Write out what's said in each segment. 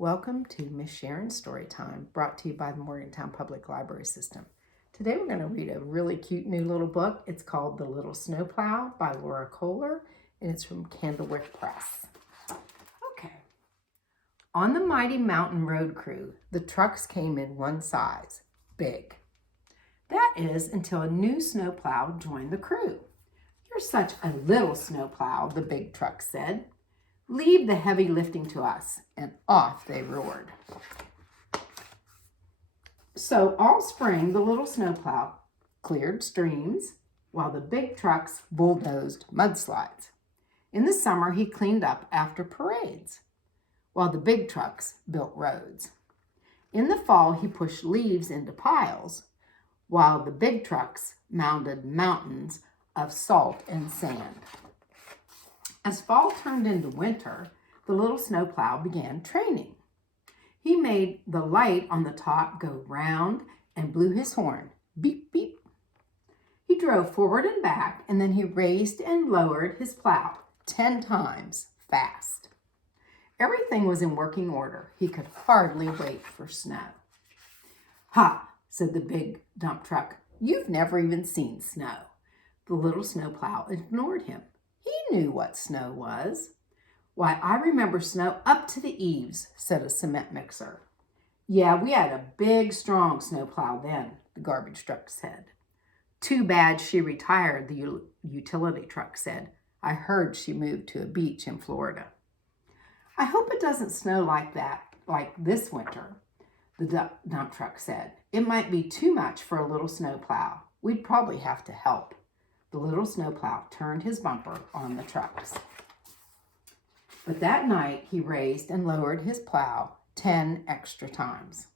Welcome to Miss Sharon's Story Time, brought to you by the Morgantown Public Library System. Today we're going to read a really cute new little book. It's called The Little Snowplow by Lora Koehler, and it's from Candlewick Press. Okay. On the mighty mountain road crew, the trucks came in one size, big. That is until a new snowplow joined the crew. "You're such a little snowplow," the big truck said. "Leave the heavy lifting to us," and off they roared. So all spring, the little snowplow cleared streams, while the big trucks bulldozed mudslides. In the summer, he cleaned up after parades, while the big trucks built roads. In the fall, he pushed leaves into piles, while the big trucks mounded mountains of salt and sand. As fall turned into winter, the little snowplow began training. He made the light on the top go round and blew his horn, beep, beep. He drove forward and back, and then he raised and lowered his plow 10 times fast. Everything was in working order. He could hardly wait for snow. "Ha," said the big dump truck. "You've never even seen snow." The little snowplow ignored him. He knew what snow was. "Why, I remember snow up to the eaves," said a cement mixer. "Yeah, we had a big, strong snowplow then," the garbage truck said. "Too bad she retired," the utility truck said. "I heard she moved to a beach in Florida." "I hope it doesn't snow like that, like this winter," the dump truck said. "It might be too much for a little snowplow. We'd probably have to help." The little snowplow turned his bumper on the trucks. But that night, he raised and lowered his plow 10 extra times.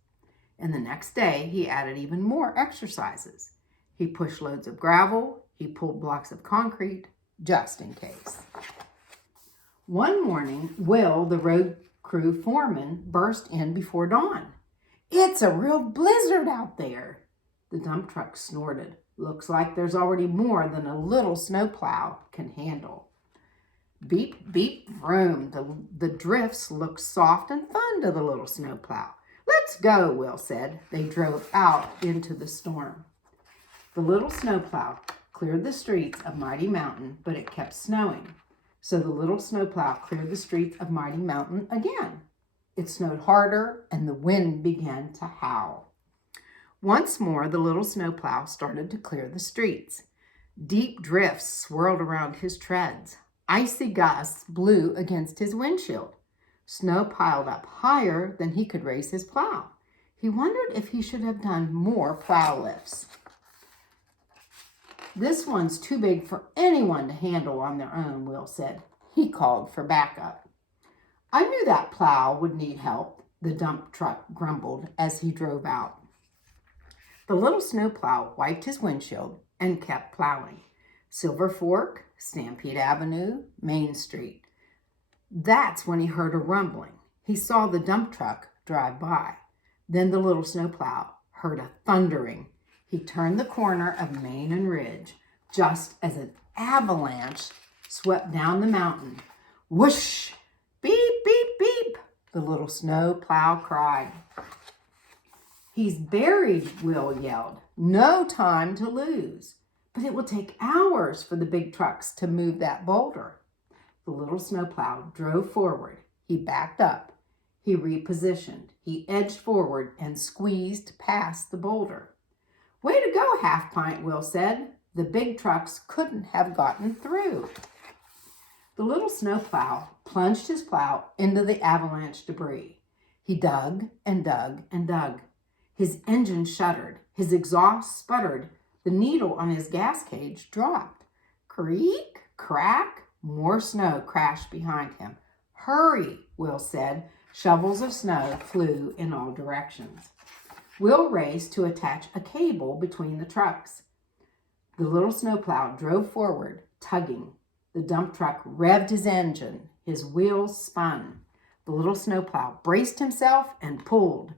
And the next day, he added even more exercises. He pushed loads of gravel. He pulled blocks of concrete, just in case. One morning, Will, the road crew foreman, burst in before dawn. "It's a real blizzard out there." The dump truck snorted. "Looks like there's already more than a little snowplow can handle." Beep, beep, vroom. The drifts looked soft and fun to the little snowplow. "Let's go," Will said. They drove out into the storm. The little snowplow cleared the streets of Mighty Mountain, but it kept snowing. So the little snowplow cleared the streets of Mighty Mountain again. It snowed harder, and the wind began to howl. Once more, the little snowplow started to clear the streets. Deep drifts swirled around his treads. Icy gusts blew against his windshield. Snow piled up higher than he could raise his plow. He wondered if he should have done more plow lifts. "This one's too big for anyone to handle on their own," Will said. He called for backup. "I knew that plow would need help," the dump truck grumbled as he drove out. The little snowplow wiped his windshield and kept plowing. Silver Fork, Stampede Avenue, Main Street. That's when he heard a rumbling. He saw the dump truck drive by. Then the little snowplow heard a thundering. He turned the corner of Main and Ridge just as an avalanche swept down the mountain. "Whoosh! Beep, beep, beep!" the little snowplow cried. "He's buried," Will yelled. "No time to lose." "But it will take hours for the big trucks to move that boulder." The little snowplow drove forward. He backed up. He repositioned. He edged forward and squeezed past the boulder. "Way to go, Half Pint," Will said. "The big trucks couldn't have gotten through." The little snowplow plunged his plow into the avalanche debris. He dug and dug and dug. His engine shuddered. His exhaust sputtered. The needle on his gas cage dropped. Creak, crack, more snow crashed behind him. "Hurry," Will said. Shovels of snow flew in all directions. Will raced to attach a cable between the trucks. The little snowplow drove forward, tugging. The dump truck revved his engine. His wheels spun. The little snowplow braced himself and pulled.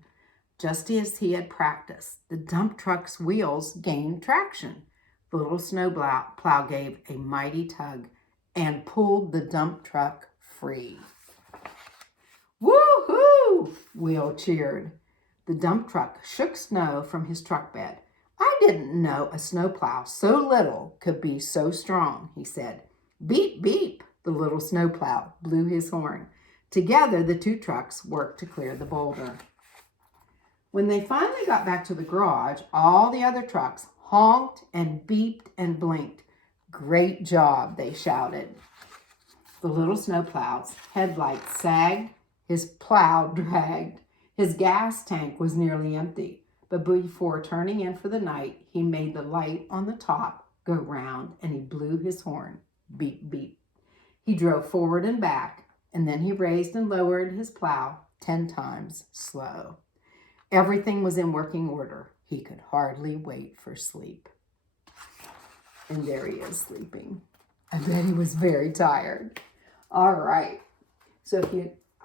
Just as he had practiced, the dump truck's wheels gained traction. The little snowplow gave a mighty tug and pulled the dump truck free. "Woo-hoo!" Woof! Will cheered. The dump truck shook snow from his truck bed. I didn't know a snowplow so little could be so strong, he said. Beep, beep, the little snowplow blew his horn. Together, the two trucks worked to clear the boulder. When they finally got back to the garage, all the other trucks honked and beeped and blinked. Great job, they shouted. The little snowplow's headlights sagged, his plow dragged. His gas tank was nearly empty, but before turning in for the night, he made the light on the top go round and he blew his horn. Beep, beep. He drove forward and back, and then he raised and lowered his plow 10 times slow. Everything was in working order. He could hardly wait for sleep. And there he is sleeping. I bet he was very tired. All right. So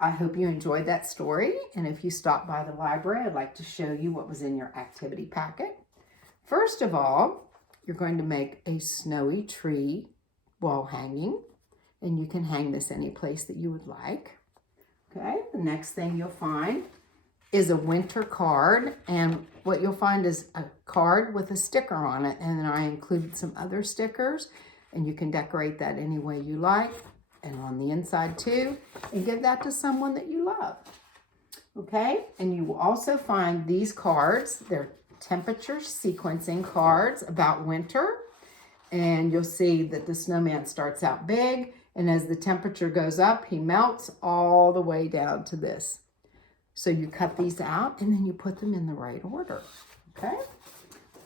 I hope you enjoyed that story. And if you stopped by the library, I'd like to show you what was in your activity packet. First of all, you're going to make a snowy tree wall hanging. And you can hang this any place that you would like. Okay. The next thing you'll find is a winter card, and what you'll find is a card with a sticker on it, and then I included some other stickers, and you can decorate that any way you like, and on the inside too, and give that to someone that you love. Okay, and you will also find these cards. They're temperature sequencing cards about winter, and you'll see that the snowman starts out big, and as the temperature goes up, he melts all the way down to this. So you cut these out and then you put them in the right order, okay?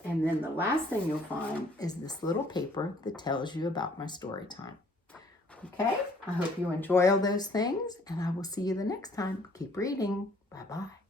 And then the last thing you'll find is this little paper that tells you about my story time. Okay, I hope you enjoy all those things, and I will see you the next time. Keep reading. Bye-bye.